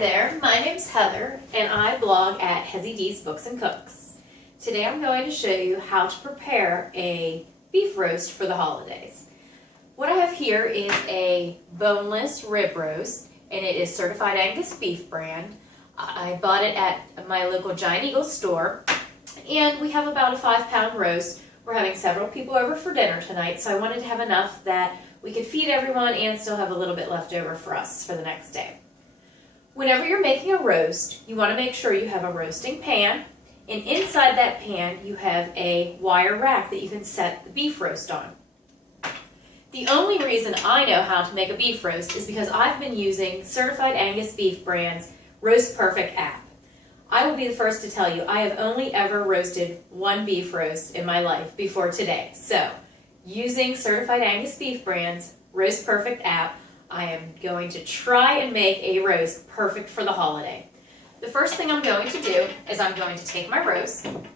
there, my name's Heather and I blog at Hezzy D's Books and Cooks. Today I'm going to show you how to prepare a beef roast for the holidays. What I have here is a boneless rib roast and it is Certified Angus Beef Brand. I bought it at my local Giant Eagle store and we have about a 5-pound roast. We're having several people over for dinner tonight, so I wanted to have enough that we could feed everyone and still have a little bit left over for us for the next day. Whenever you're making a roast, you want to make sure you have a roasting pan, and inside that pan you have a wire rack that you can set the beef roast on. The only reason I know how to make a beef roast is because I've been using Certified Angus Beef Brand's Roast Perfect app. I will be the first to tell you, I have only ever roasted one beef roast in my life before today. So, using Certified Angus Beef Brand's Roast Perfect app, I am going to try and make a roast perfect for the holiday. The first thing I'm going to do is I'm going to take my roast and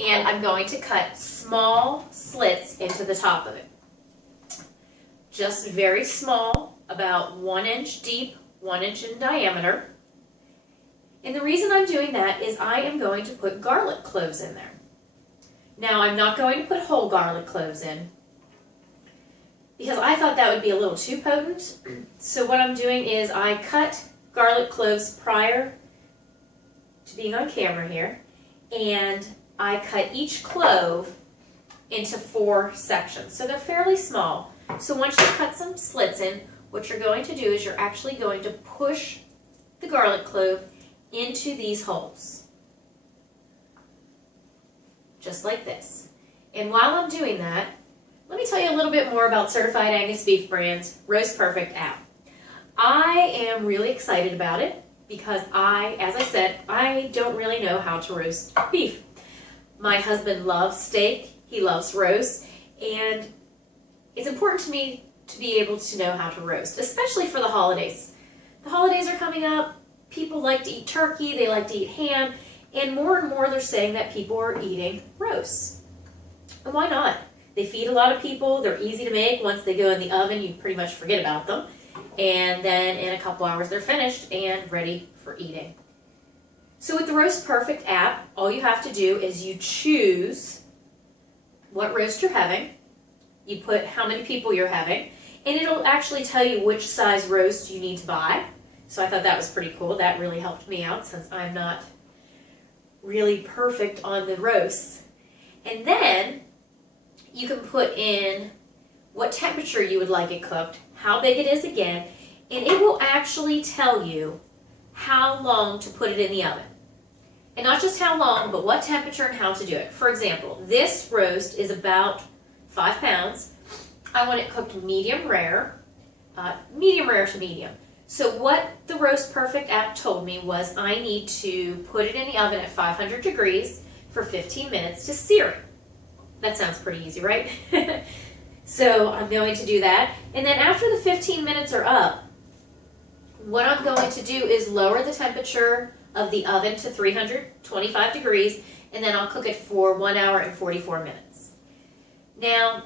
I'm going to cut small slits into the top of it. Just very small, about 1 inch deep, 1 inch in diameter. And the reason I'm doing that is I am going to put garlic cloves in there. Now I'm not going to put whole garlic cloves in because I thought that would be a little too potent. So what I'm doing is I cut garlic cloves prior to being on camera here, and I cut each clove into 4 sections. So they're fairly small. So once you cut some slits in, what you're going to do is you're actually going to push the garlic clove into these holes. Just like this. And while I'm doing that, let me tell you a little bit more about Certified Angus Beef Brand's Roast Perfect app. I am really excited about it because as I said, I don't really know how to roast beef. My husband loves steak, he loves roast, and it's important to me to be able to know how to roast, especially for the holidays. The holidays are coming up, people like to eat turkey, they like to eat ham, and more they're saying that people are eating roasts. And why not? They feed a lot of people, they're easy to make. Once they go in the oven, you pretty much forget about them. And then in a couple hours, they're finished and ready for eating. So with the Roast Perfect app, all you have to do is you choose what roast you're having, you put how many people you're having, and it'll actually tell you which size roast you need to buy. So I thought that was pretty cool. That really helped me out since I'm not really perfect on the roasts. And then you can put in what temperature you would like it cooked, how big it is again, and it will actually tell you how long to put it in the oven. And not just how long, but what temperature and how to do it. For example, this roast is about 5 pounds. I want it cooked medium rare to medium. So what the Roast Perfect app told me was I need to put it in the oven at 500 degrees for 15 minutes to sear it. That sounds pretty easy, right? So I'm going to do that. And then after the 15 minutes are up, what I'm going to do is lower the temperature of the oven to 325 degrees, and then I'll cook it for 1 hour and 44 minutes. Now,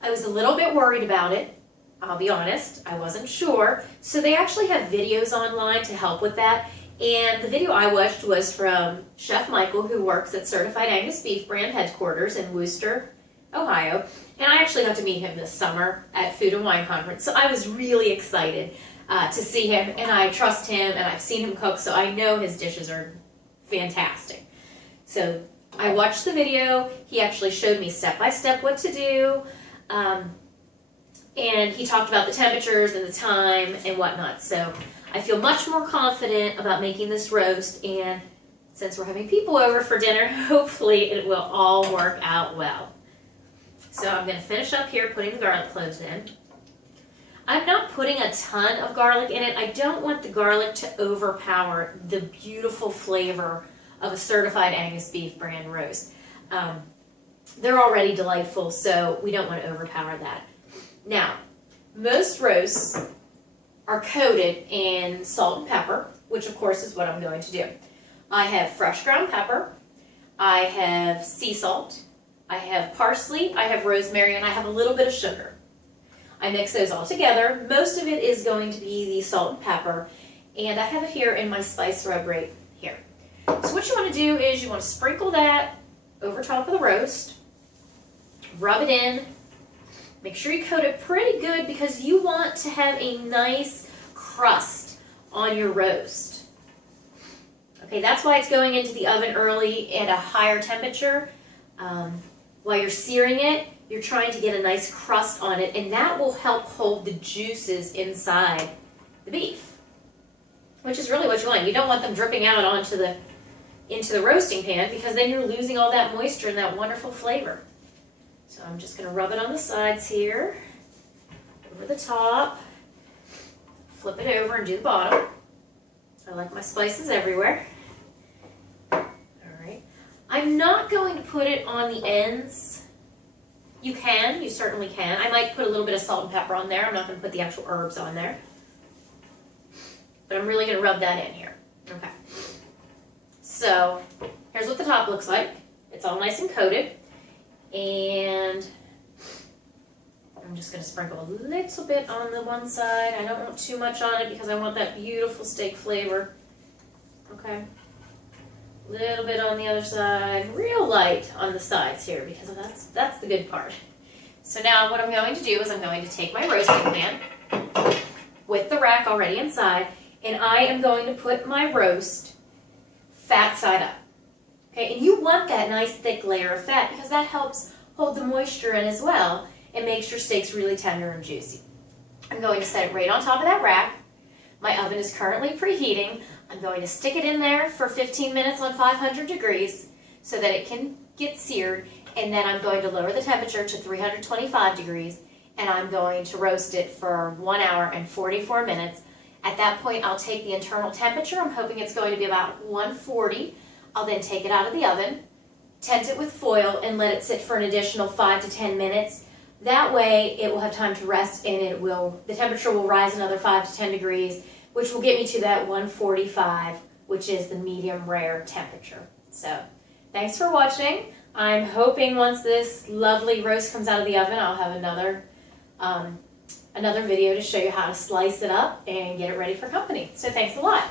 I was a little bit worried about it. I'll be honest, I wasn't sure. So they actually have videos online to help with that. And the video I watched was from Chef Michael, who works at Certified Angus Beef Brand headquarters in Wooster, Ohio. And I actually got to meet him this summer at Food and Wine Conference. So I was really excited to see him, and I trust him, and I've seen him cook, so I know his dishes are fantastic. So I watched the video. He actually showed me step by step what to do. And he talked about the temperatures and the time and whatnot. So I feel much more confident about making this roast, and since we're having people over for dinner, hopefully it will all work out well. So I'm going to finish up here putting the garlic cloves in. I'm not putting a ton of garlic in it. I don't want the garlic to overpower the beautiful flavor of a Certified Angus Beef Brand roast. They're already delightful, so we don't want to overpower that. Now, most roasts are coated in salt and pepper, which of course is what I'm going to do. I have fresh ground pepper, I have sea salt, I have parsley, I have rosemary, and I have a little bit of sugar. I mix those all together. Most of it is going to be the salt and pepper, and I have it here in my spice rub right here. So what you want to do is you want to sprinkle that over top of the roast, rub it in, make sure you coat it pretty good because you want to have a nice crust on your roast. Okay, that's why it's going into the oven early at a higher temperature. While you're searing it, you're trying to get a nice crust on it, and that will help hold the juices inside the beef, which is really what you want. You don't want them dripping out into the roasting pan because then you're losing all that moisture and that wonderful flavor. So I'm just going to rub it on the sides here, over the top, flip it over and do the bottom. I like my spices everywhere. Alright. I'm not going to put it on the ends. You can, you certainly can. I might put a little bit of salt and pepper on there. I'm not going to put the actual herbs on there. But I'm really going to rub that in here. Okay. So, here's what the top looks like. It's all nice and coated. And I'm just going to sprinkle a little bit on the one side. I don't want too much on it because I want that beautiful steak flavor. Okay. A little bit on the other side. Real light on the sides here because that's the good part. So now what I'm going to do is I'm going to take my roasting pan with the rack already inside, and I am going to put my roast fat side up. Okay, and you want that nice thick layer of fat because that helps hold the moisture in as well and makes your steaks really tender and juicy. I'm going to set it right on top of that rack. My oven is currently preheating. I'm going to stick it in there for 15 minutes on 500 degrees so that it can get seared, and then I'm going to lower the temperature to 325 degrees, and I'm going to roast it for 1 hour and 44 minutes. At that point, I'll take the internal temperature. I'm hoping it's going to be about 140. I'll then take it out of the oven, tent it with foil, and let it sit for an additional 5 to 10 minutes. That way, it will have time to rest, and the temperature will rise another 5 to 10 degrees, which will get me to that 145, which is the medium rare temperature. So, thanks for watching. I'm hoping once this lovely roast comes out of the oven, I'll have another video to show you how to slice it up and get it ready for company. So thanks a lot.